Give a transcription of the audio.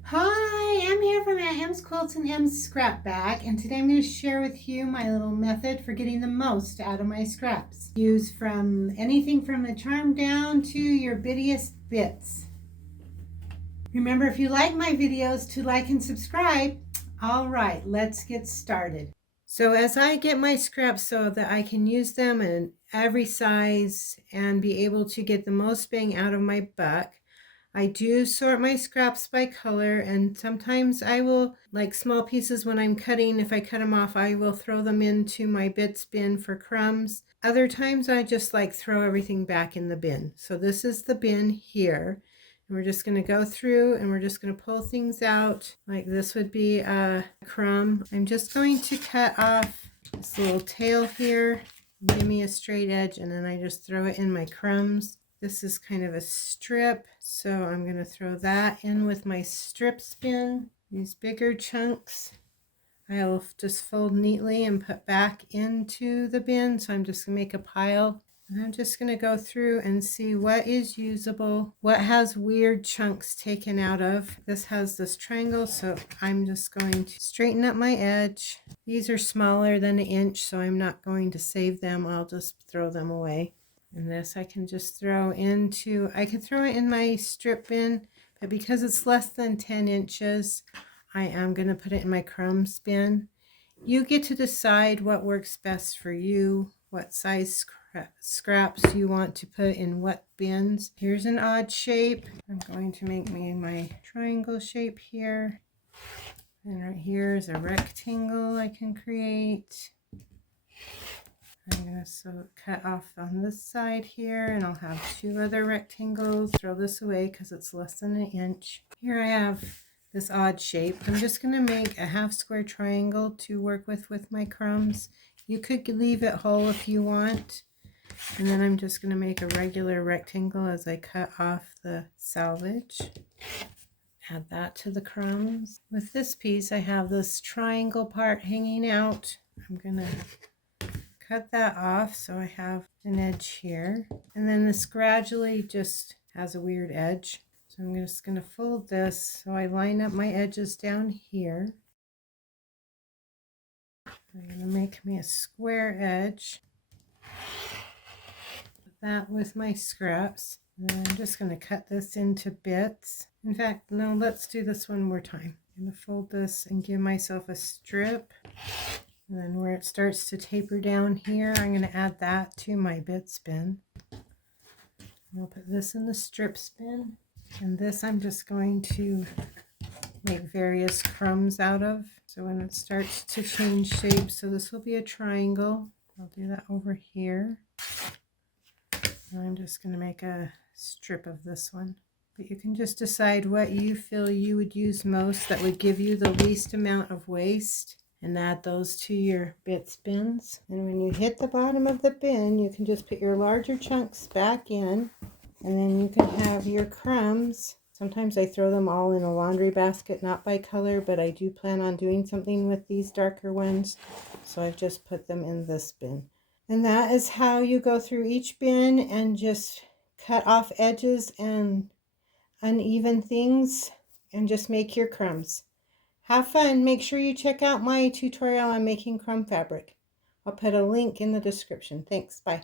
Hi, I'm here from M's Quilts and M's Scrap Bag, and today I'm going to share with you my little method for getting the most out of my scraps. Use from anything from the charm down to your bittiest bits. Remember, if you like my videos, to like and subscribe. All right, let's get started. So as I get my scraps so that I can use them in every size and be able to get the most bang out of my buck, I do sort my scraps by color, and sometimes I will, like small pieces when I'm cutting, if I cut them off, I will throw them into my bits bin for crumbs. Other times I just like throw everything back in the bin. So this is the bin here. And we're just going to go through and we're just going to pull things out. Like this would be a crumb. I'm just going to cut off this little tail here. Give me a straight edge, and then I just throw it in my crumbs. This is kind of a strip, so I'm going to throw that in with my strip spin. These bigger chunks I'll just fold neatly and put back into the bin. So I'm just going to make a pile. And I'm just going to go through and see what is usable, what has weird chunks taken out of. This has this triangle, so I'm just going to straighten up my edge. These are smaller than an inch, so I'm not going to save them. I'll just throw them away. And this I can just throw into, I can throw it in my strip bin, but because it's less than 10 inches, I am going to put it in my crumbs bin. You get to decide what works best for you, what size scraps you want to put in what bins. Here's an odd shape. I'm going to make me my triangle shape here. And right here is a rectangle I can create. I'm going to cut off on this side here, and I'll have two other rectangles. Throw this away because it's less than an inch. Here I have this odd shape. I'm just going to make a half square triangle to work with my crumbs. You could leave it whole if you want. And then I'm just going to make a regular rectangle as I cut off the selvage. Add that to the crumbs. With this piece, I have this triangle part hanging out. I'm going to cut that off so I have an edge here, and then this gradually just has a weird edge, so I'm just going to fold this so I line up my edges down here. I'm going to make me a square edge, put that with my scraps, and then I'm just going to cut this into bits. In fact, no, let's do this one more time. I'm going to fold this and give myself a strip. And then where it starts to taper down here, I'm going to add that to my bits bin. I'll put this in the strip bin. And this I'm just going to make various crumbs out of. So when it starts to change shape, so this will be a triangle. I'll do that over here. And I'm just going to make a strip of this one. But you can just decide what you feel you would use most that would give you the least amount of waste, and add those to your bits bins. And when you hit the bottom of the bin, you can just put your larger chunks back in, and then you can have your crumbs. Sometimes I throw them all in a laundry basket, not by color, but I do plan on doing something with these darker ones, so I've just put them in this bin. And that is how you go through each bin and just cut off edges and uneven things and just make your crumbs. Have fun. Make sure you check out my tutorial on making crumb fabric. I'll put a link in the description. Thanks. Bye.